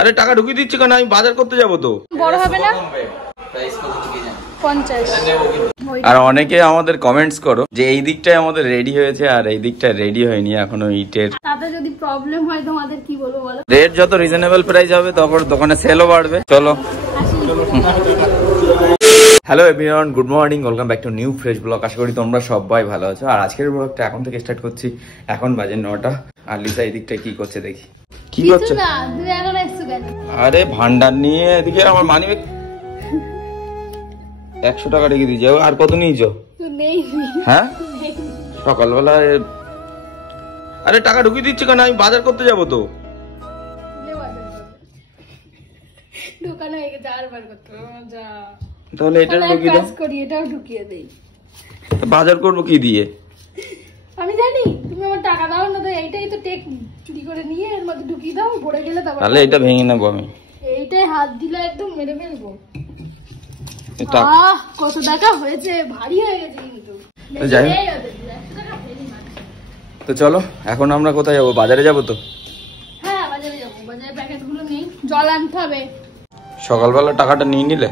আরে টাকা ঢুকিয়ে দিচ্ছি কেন? আমি বাজার করতে যাবো তো। বড় হবে না? 50। আর অনেকে আমাদের কমেন্টস করো যে এই দিকটাই আমাদের রেডি হয়েছে আর এই দিকটা রেডি হয়নি এখনো ইটের। তাতে যদি প্রবলেম হয় তোমাদের কি বলবো বলো? রেট যত রিজনেবল প্রাইস হবে তখন দোকানে সেলও বাড়বে। চলো। Hello everyone, good morning, welcome back to new fresh blog. আশা করি তোমরা সবাই ভালো আছো। আর আজকের ব্লগটা এখন থেকে স্টার্ট করছি। এখন বাজে 9টা। আর লিসা এই দিকটা কি করছে দেখি। কি করছে? আরে ভান্ডার নিয়ে এদিকে আমার মানিব্যাগ 100 টাকা রেখে দিয়েছে। আর কত নিয়েছো? হ্যাঁ সকালবেলা। আরে টাকা ঢুকিয়ে দিচ্ছি কেন? আমি বাজার করতে যাবো তো। তাহলে এটা ঢুকিয়ে দেই। বাজার করবো কি দিয়ে? আমি জানি তুমি আমার টাকা দাও না, তো এইটাই তো টেকনিক। চুরি করে নিয়ে এর মধ্যে ঢুকিয়ে দাও, ভরে গেলে তাহলে এটা ভেঙে নেবো আমি। এইটাই হাত দিলে একদম মেরে ফেলবো। কত টাকা হয়েছে, ভারী হয়ে গেছে কিন্তু। যাই তো চলো, এখন আমরা কোথায় যাবো? বাজারে যাবো তো। হ্যাঁ বাজারে যাবো। বাজারে প্যাকেটগুলো নেই, জল আনতে হবে। সকালবেলা টাকাটা নিয়ে নিলে?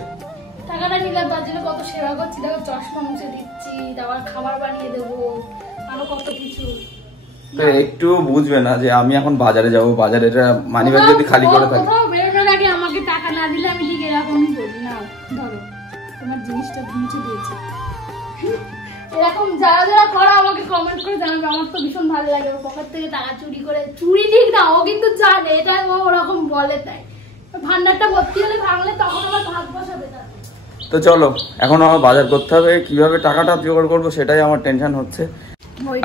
টাকাটা নিলাম, তার জন্য কত সেবা করছি দেখো। চশমা মুছে দিচ্ছি, তারপর খাবার বানিয়ে দেবো, আরো কত কিছু। একটু বুঝবে না যে আমি এখন বাজারে যাবো? বাজারে মানিব্যাগ যদি খালি করে থাকে। কোথাও বেরোনোর আগে আমাকে টাকা না দিলে আমি ঠিক এরকমই করি। না ধরো তোমার জিনিসটা মুছে দিয়েছি। এরকম যারা যারা করো আমাকে কমেন্ট করে জানাবে, আমার তো ভীষণ ভালো লাগে। ওর পকেট থেকে টাকা চুরি করে, চুরি ঠিক না, ও কিন্তু জানে এটা, ও ওরকম বলে। তাই ভান্ডারটা ভর্তি হলে ভাঙলে তখন আমার ভাগ বসাবে না। তো চলো, এখন আমার বাজার করতে হবে। কিভাবে টাকাটা জোগাড় করবো সেটাই আমার টেনশন হচ্ছে।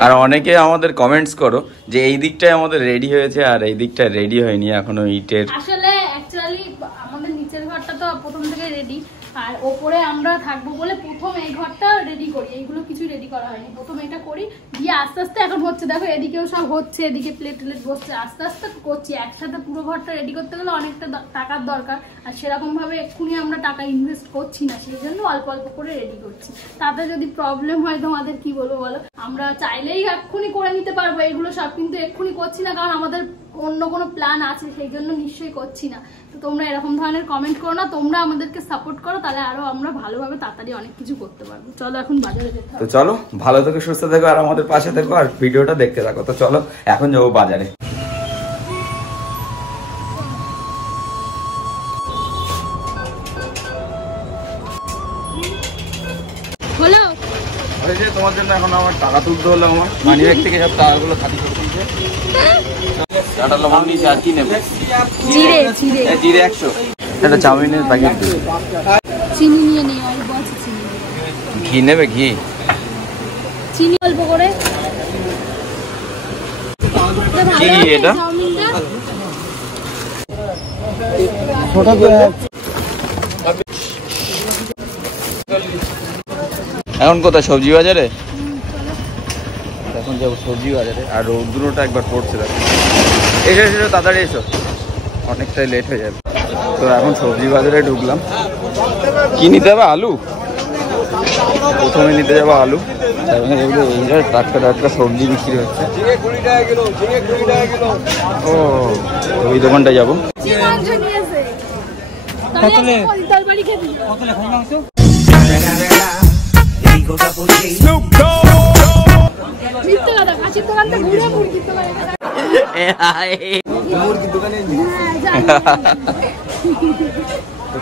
আর অনেকে আমাদের কমেন্টস করো যে এই দিকটাই আমাদের রেডি হয়েছে আর এই দিকটা রেডি হয়নি এখনো ইটের। আসলে অ্যাকচুয়ালি আমাদের নিচের ঘরটা তো প্রথম থেকে রেডি, আর ওপরে আমরা থাকবো বলে প্রথম এই ঘরটা রেডি করি। এইগুলো কিছু রেডি করা হয়নি, প্রথম এটা করি, দিয়ে আস্তে আস্তে এখন হচ্ছে। দেখো এদিকেও সব হচ্ছে, এদিকে প্লেট টেলেট বসছে, আস্তে আস্তে করছি। একসাথে পুরো ঘরটা রেডি করতে গেলে অনেকটা টাকার দরকার, আর সেরকম ভাবে এক্ষুনি আমরা টাকা ইনভেস্ট করছি না, সেই জন্য অল্প অল্প করে রেডি করছি। তাতে যদি প্রবলেম হয় তোমাদের কি বলবো বলো? আমরা চাইলেই এক্ষুনি করে নিতে পারবো এগুলো সব, কিন্তু এক্ষুনি করছি না কারণ আমাদের অন্য কোনো প্ল্যান আছে, সেই জন্য নিশ্চয়ই করছি না। তো তোমরা এরকম ধরনের কমেন্ট করো না, তোমরা আমাদেরকে সাপোর্ট করো, তাহলে আরো আমরা ভালোভাবে তাড়াতাড়ি অনেক কিছু করতে পারবো। চলো এখন বাজারে যেতে হবে। তো চলো, ভালো থেকো, সুস্থ থেকো, আর আমাদের পাশে থেকো, আর ভিডিওটা দেখতে থাকো। তো চলো এখন যাবো বাজারে। হলো তোমার জন্য এখন আমার টাকা তুলতে হলো। আমার মানিব্যাগ থেকে সব টাকাগুলো খালি করে দিয়েছে। টাটা লবণ নিয়েছে। আর কি নেবে? জিরে 100। একটা চাউমিনের প্যাকেট দেবে। চিনি নিয়ে নিও, অল্প আছে চিনি। ঘি নেবে? ঘি চিনি অল্প করে। কি ঘি এটা? এখন কোথায়? সবজি বাজারে। এখন যাবো সবজি বাজারে। আর রৌদ্রটা একবার পড়ছে দেখো। এসে তাড়াতাড়ি এসো, অনেকটাই লেট হয়ে যাবে। তো এখন সবজি বাজারে ঢুকলাম। কি নিতে হবে? আলু। প্রথমে নিতে যাবো আলু। এই টাটকা সবজি বিক্রি হচ্ছে। ও ওই দোকানটায় যাবো।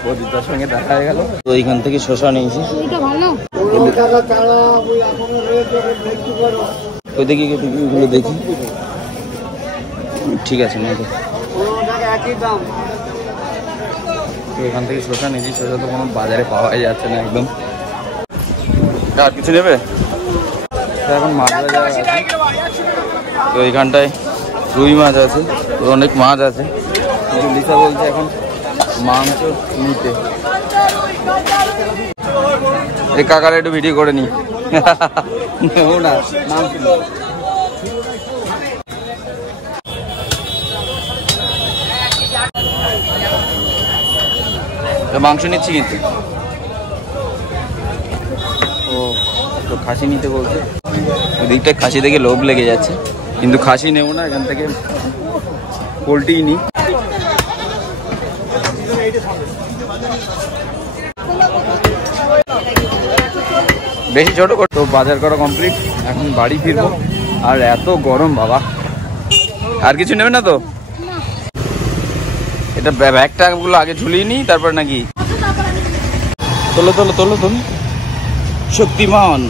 প্রদীপটার সঙ্গে দেখা হয়ে গেল। তো এইখান থেকে শসা নিয়েছি। ওই দেখি এগুলো দেখি। ঠিক আছে না? এখান থেকে শসা নিয়েছি। শসা তো কোনো বাজারে পাওয়াই যাচ্ছে না একদম। আর কিছু নেবে? এখন মাছ বাজার আছে। তো এইখানটায় রুই মাছ আছে, অনেক মাছ আছে। কিন্তু লিসা বলছে এখন মাংস নিতে। এই কাকার একটু ভিডিও করে নি না। মাংস নিচ্ছি কিন্তু। ও তো খাসি নিতে বলছে। ওদিকটা খাসি দেখে লোভ লেগে যাচ্ছে, কিন্তু খাসি নেবো না, এখান থেকে পোলট্রি নিই। বেশি ছোট তো বাজার করা কমপ্লিট, এখন বাড়ি ফিরবো। আর এত গরম বাবা, আর কিছু নেবে না তো? এটা ব্যাগটা গুলো আগে ঝুলিয়ে নি তারপর নাকি? তোলো তোলো তোলো তোলো, শক্তিমান।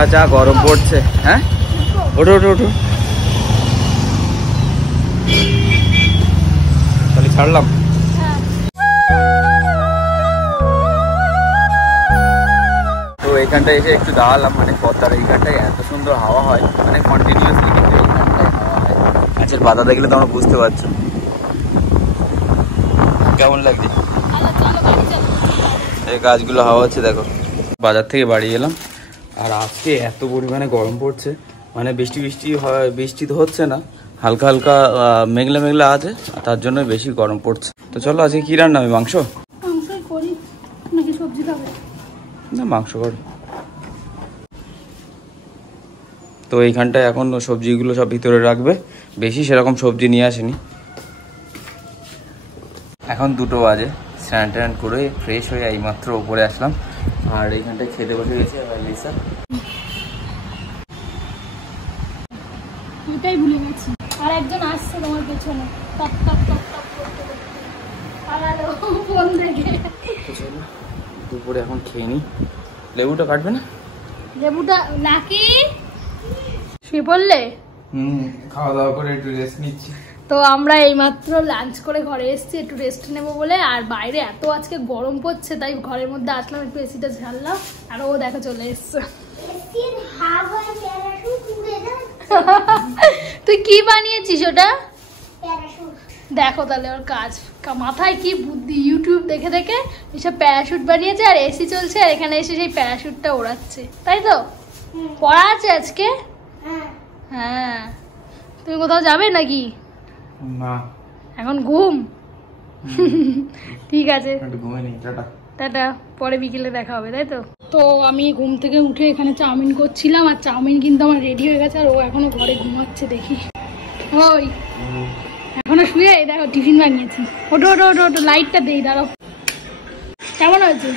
আচ্ছা গরম পড়ছে, হ্যাঁ ওঠো ওঠো ওঠো, তাহলে ছাড়লাম। তো এইখানটায় এসে একটু দাঁড়ালাম, মানে পদ্মার এইখানটায় এত সুন্দর হাওয়া হয়, মানে কন্টিনিউয়াসলি কিন্তু এইখানটায় হাওয়া হয়। গাছের পাতা দেখলে তোমরা বুঝতে পারছো কেমন লাগছে। এই গাছগুলো হাওয়া হচ্ছে দেখো। বাজার থেকে বাড়ি এলাম, আর আজকে এত পরিমাণে গরম পড়ছে, মানে বৃষ্টি তো হচ্ছে না, হালকা হালকা মেঘলা মেঘলা আছে, তার জন্য বেশি গরম পড়ছে। তো চলো আজকে কি রান্না হবে? মাংস না মাংস করো। তো এইখানটায় এখন সবজিগুলো সব ভিতরে রাখবে, বেশি সেরকম সবজি নিয়ে আসেনি। এখন 2টো বাজে, স্নান টান করে ফ্রেশ হয়ে এইমাত্র ওপরে আসলাম, আর এইখানটায় খেতে বসে গেছি। আবার লিসা এটাই ভুলে গেছি, আর একজন আসছে তোমার পেছনে টপ টপ টপ টপ করতে ফোন দেখে। দুপুরে এখন খেয়ে নি। লেবুটা কাটবে না? লেবুটা নাকি শুয়ে পড়লে? খাওয়া দাওয়া করে একটু রেস্ট নিচ্ছি। তো আমরা এইমাত্র লাঞ্চ করে ঘরে এসেছি একটু রেস্ট নেবো বলে, আর বাইরে এত আজকে গরম পড়ছে তাই ঘরের মধ্যে আসলাম, একটু এসিটা ঝাড়লাম। আর ও দেখো চলে এসছে। তুই কি বানিয়েছিস ওটা? দেখো তাহলে ওর কাজ, মাথায় কি বুদ্ধি, ইউটিউব দেখে দেখে এসব প্যারাশুট বানিয়েছে, আর এসি চলছে আর এখানে এসে সেই প্যারাশুটটা ওড়াচ্ছে, তাই তো? পড়া আছে আজকে? হ্যাঁ। তুমি কোথাও যাবে নাকি? না, এখন ঘুম। ঠিক আছে, টাটা টাটা, পরে বিকেলে দেখা হবে, তাই তো? তো আমি ঘুম থেকে উঠে এখানে চাউমিন করছিলাম, আর চাউমিন কিন্তু আমার রেডি হয়ে গেছে, আর ও এখনো ঘরে ঘুমাচ্ছে। দেখি ওই এখনো শুয়ে, দেখো টিফিন বানিয়েছি। ওটো ওটো ওটো ওটো, লাইটটা দেই, দাঁড়াও। কেমন হয়েছে?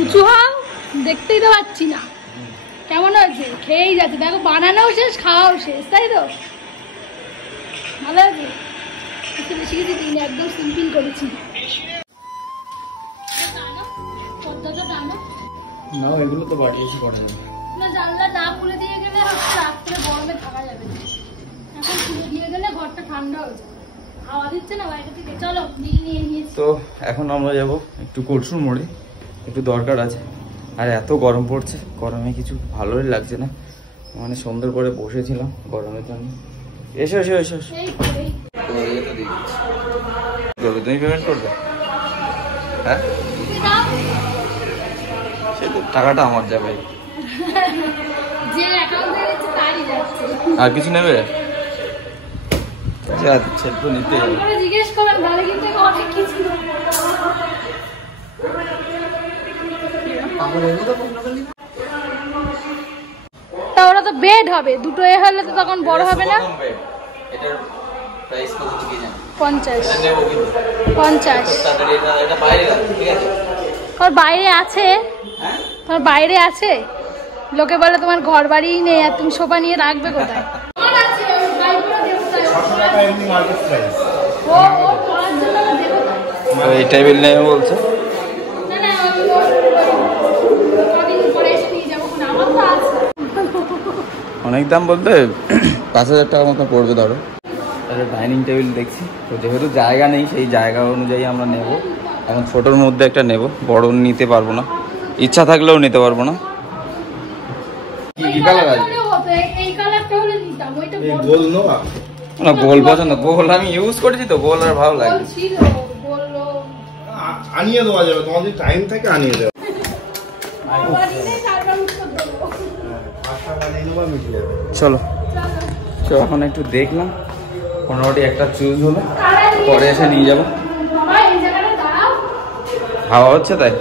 উঁচু হও, দেখতেই তো পাচ্ছি না। কেমন হয়েছে? খেয়েই যাচ্ছে, দেখো বানানোও শেষ খাওয়াও শেষ, তাই তো? ভালো আছে, বেশি কিছু দিন একদম সিম্পল করেছি। না এগুলো তো বাড়ি এসে করে না, জানলা না খুলে দিয়ে গেলে রাত্রে গরমে থাকা যাবে না, এখন খুলে দিয়ে গেলে ঘরটা ঠান্ডা হয়ে যাবে, হাওয়া দিচ্ছে না বাইরে থেকে। চলো বিল নিয়ে নিয়েছি। তো এখন আমরা যাব একটু কলসুর মোড়ে, একটু দরকার আছে। আর এত গরম পড়ছে, গরমে কিছু ভালোই লাগছে না, মানে সুন্দর করে বসেছিলাম গরমের জন্য। এসো এসো এসো। তুমি পেমেন্ট করবে? হ্যাঁ, সে তো টাকাটা আমার যাবে। আর কিছু নেবে? তো নিতে হবে। জিজ্ঞেস করেন তাহলে কিন্তু অনেক কিছু। তা ওরা তো বেড হবে, দুটো এ হলে তো তখন বড় হবে না? এটার প্রাইস কত কি জানেন? 50। নেব কিন্তু 50। এটা বাইরে ঠিক আছে? তোর বাইরে আছে? হ্যাঁ, তোর বাইরে আছে? লোকে বলে তোমার ঘর বাড়িই নেই, আর তুমি সোফা নিয়ে রাখবে কোথায়? আমার আছে, ওই ভাইগুলো দেবতা। 600 টাকা এমনি মার্কেট প্রাইস। ও ও পড়ার জন্য দেবতা। এই টেবিল নেই বলছে। না না, কদিন পরে এসে নিয়ে যাবো, আমার তো আছে। অনেক দাম বলতে 5000 টাকা মতো পড়বে ধরো। তাহলে ডাইনিং টেবিল দেখছি, তো যেহেতু জায়গা নেই সেই জায়গা অনুযায়ী আমরা নেব। এখন ছোটোর মধ্যে একটা নেব, বড় নিতে পারবো না, ইচ্ছা থাকলেও নিতে পারবো না। কি কালার আছে? এই কালারটা হলে নিতাম, ওইটা এই গোল নোয়া না, গোল পছন্দ, গোল আমি ইউজ করেছি তো, গোল আর ভালো লাগে। ছিল বললো আনিয়ে দেওয়া যাবে, তোমাদের টাইম থেকে আনিয়ে দেওয়া। চলো তো এখন একটু দেখলাম, মোটামুটি একটা চুজ হলো, পরে এসে নিয়ে যাবো। হাওয়া হচ্ছে তাই।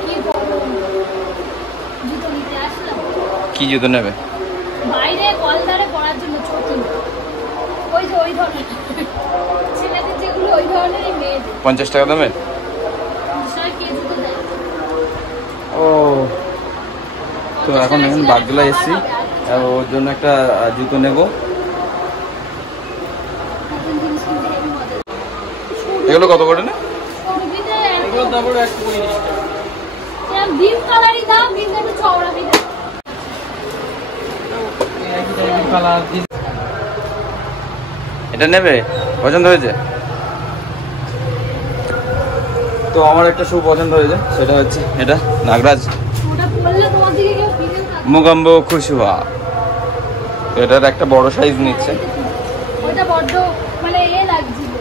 কি কি জুতো নেবে? বাইরে কলদারে পরার জন্য চটি, ওই যে ওই ধরনের ছেলেদের যেগুলো ওই ধরনেরই মেয়েদের। 50 টাকা দামে? কে জুতো দেয়? ও তো এখন বাগদোলা এসছি, ওর জন্য একটা জুতো নেব। এগুলো কত করে না? এটা নেবে? পছন্দ হয়েছে? তো আমার একটা শু পছন্দ হয়েছে, সেটা হচ্ছে এটা নাগরাজ মুগাম্ব খুশুয়া। এটার একটা বড় সাইজ নিচ্ছে। ওটা বড় মানে লাগছিল,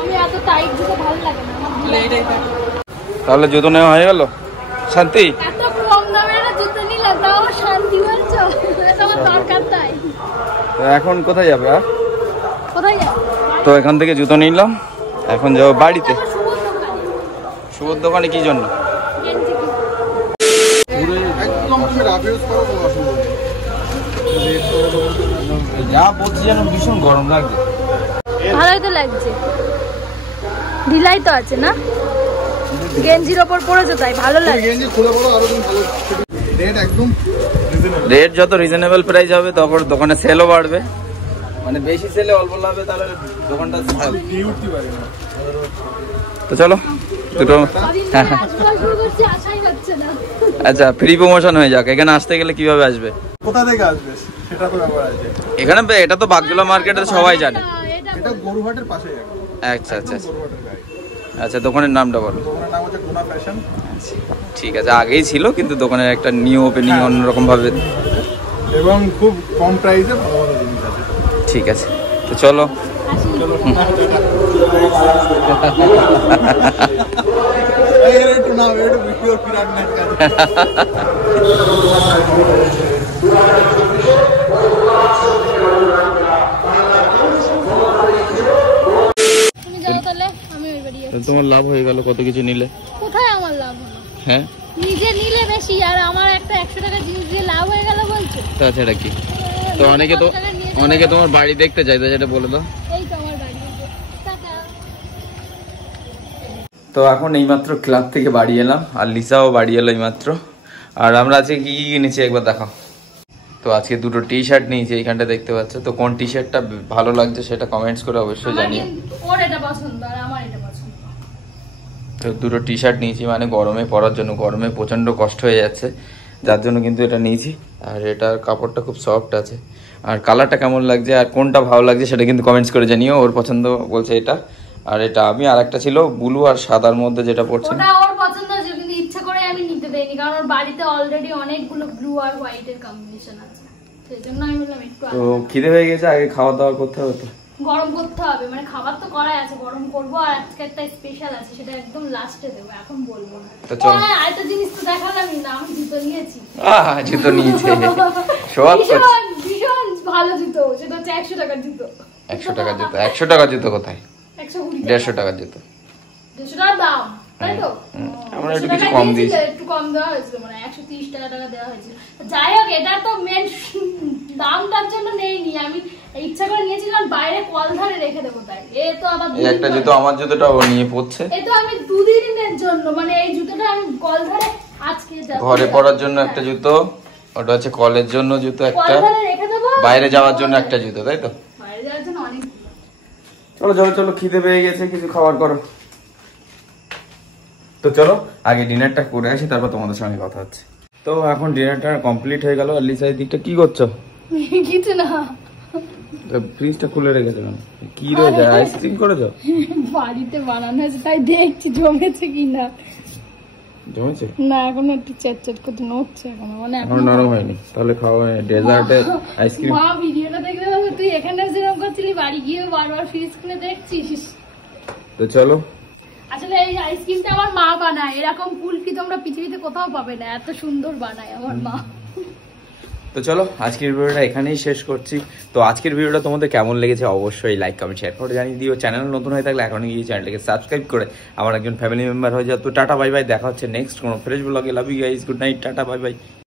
আমি এত টাইট জুতো ভালো লাগে না আমার। তাহলে জুতো নেওয়া হয়ে গেল, শান্তি। এত কম দামের জুতো নিলাম তাও শান্তি বলছো, এটা আমার দরকার তাই। তো এখন কোথায় যাবে? আর কোথায় যাবে? তো এখান থেকে জুতো নিলাম, এখন যাবো বাড়িতে। শুভর দোকানে কি জন্য? যা বলছি যেন ভীষণ গরম লাগছে। ভালোই তো লাগছে, ঢিলাই তো আছে না, গেঞ্জির ওপর পড়েছে তাই ভালো লাগে। রেট যত রিজনেবল প্রাইস হবে তখন দোকানে সেলও বাড়বে, মানে বেশি সেলে অল্প লাভে, তাহলে দোকানটা উঠতে পারে না। তো চলো দুটো। আচ্ছা, ফ্রি প্রমোশন হয়ে যাক। এখানে আসতে গেলে কিভাবে আসবে? কোথা থেকে আসবে সেটা তো ব্যাপার আছে। এখানে এটা তো বাগদোলা মার্কেটে সবাই জানে। এটা গরুহাটের পাশে। আচ্ছা আচ্ছা আচ্ছা, দোকানের নামটা বলো। দোকানের নাম হচ্ছে গুনা ফ্যাশন। ঠিক আছে, আগেই ছিল কিন্তু দোকানের একটা নিউ ওপেনিং অন্যরকম ভাবে, এবং খুব কম প্রাইসে ভালো ভালো জিনিস আছে। ঠিক আছে, তো চলো। তোমার লাভ হয়ে গেল, কত কিছু নিলে। কোথায় আমার লাভ হলো? হ্যাঁ, নিজে নিলে বেশি, আর আমার একটা 100 টাকা জিনিস দিয়ে লাভ হয়ে গেল বলছো। তাছাড়া কি? তো অনেকে তোমার বাড়ি দেখতে চাই, তো যেটা বলে দাও। এই তো আমার বাড়ি। তো এখন এইমাত্র ক্লাব থেকে বাড়ি এলাম, আর লিসাও বাড়ি এলো এইমাত্র। আর আমরা আজকে কি কি কিনেছি একবার দেখাও। তো আজকে দুটো টি শার্ট নিয়েছি, এইখানটা দেখতে পাচ্ছ। তো কোন টি শার্টটা ভালো লাগছে সেটা কমেন্টস করে অবশ্যই জানিও। ওর এটা পছন্দ আর আমার এটা পছন্দ। তো দুটো টি শার্ট নিয়েছি, মানে গরমে পরার জন্য। গরমে প্রচণ্ড কষ্ট হয়ে যাচ্ছে, যার জন্য কিন্তু এটা নিয়েছি। আর এটার কাপড়টা খুব সফট আছে। আর কালারটা কেমন লাগছে আর কোনটা ভালো লাগছে সেটা কিন্তু কমেন্টস করে জানিও। ওর পছন্দ বলছে এটা, আর এটা আমি। আর একটা ছিল ব্লু আর সাদার মধ্যে যেটা পড়ছে, ওটা ওর পছন্দ আছে, কিন্তু ইচ্ছা করে আমি নিতে দেইনি, কারণ ওর বাড়িতে অলরেডি অনেকগুলো ব্লু আর হোয়াইটের কম্বিনেশন আছে, সেজন্য আমি বললাম একটু। তো খিদে হয়ে গেছে, আগে খাওয়া দাওয়া করতে হবে। তো গরম করতে হবে, মানে খাবার তো করাই আছে, গরম করবো। আর আজকে একটা স্পেশাল আছে, সেটা একদম লাস্টে দেবো, এখন বলবো না। তো চল। আরেকটা জিনিস তো দেখালামই না, আমি জুতো নিয়েছি। জুতো নিয়েছে, শোয়াব করছে। ভীষণ ভালো জুতো, সেটা হচ্ছে 100 টাকার জুতো। 100 টাকার জুতো? 100 টাকার জুতো কোথায়? 150 টাকার জুতো। 150 টাকার দাম, তাই তো? আমরা একটু কিছু কম দিয়েছি, একটু কম দেওয়া হয়েছিল, মানে 130 টাকা দেওয়া হয়েছিল। যাই হোক, এটা তো মেন দামটার জন্য নেইনি, আমি ইচ্ছা করে নিয়েছি, কারণ বাইরে কল ধরে রেখে দেবো তাই। এ তো আবার এই একটা জুতো, আমার জুতোটা ও নিয়ে পড়ছে। এ তো আমি 2 দিনের জন্য, মানে এই জুতোটা আমি কল ধরে আজকে ঘরে পরার জন্য একটা জুতো, ওটা হচ্ছে কলের জন্য জুতো একটা, কল ধরে রেখে দেবো, বাইরে যাওয়ার জন্য একটা জুতো, তাই তো? বাইরে যাওয়ার জন্য অনেক। চলো চলো চলো, খিদে পেয়ে গেছে, কিছু খাবার করো। তো চলো আগে ডিনারটা করে আসি, তারপর তোমাদের সঙ্গে কথা হচ্ছে। তো এখন ডিনারটা কমপ্লিট হয়ে গেল। আর লিসা এই দিকটা কি করছো? কিছু না, ফ্রিজটা খুলে রেখেছো কেন? কি রয়েছে, আইসক্রিম করেছো? বাড়িতে বানানো হয়েছে তাই দেখছি জমেছে কিনা। জমেছে না, এখনো একটু চ্যাট করতে নড়ছে, এখনো মানে এখন নরম হয়নি। তাহলে খাওয়া ডেজার্টে আইসক্রিম। মা ভিডিওটা দেখতে পাবো, তুই এখানে যেরকম করছিলি বাড়ি গিয়ে বারবার ফ্রিজ খুলে দেখছিস। তো চলো। আসলে এই আইসক্রিমটা আমার মা বানায়, এরকম কুলফি তোমরা পৃথিবীতে কোথাও পাবে না, এত সুন্দর বানায় আমার মা। তো চলো আজকের ভিডিওটা এখানেই শেষ করছি। তো আজকের ভিডিওটা তোমাদের কেমন লেগেছে অবশ্যই লাইক কমেন্ট শেয়ার করে জানিয়ে দিও। চ্যানেল নতুন হয়ে থাকলে এখন গিয়ে চ্যানেলটাকে সাবস্ক্রাইব করে আমার একজন ফ্যামিলি মেম্বার হয়ে যাও। তো টাটা বাই বাই, দেখা হচ্ছে নেক্সট কোনো ফ্রেশ ব্লগে। Love you guys, good night, tata bye by.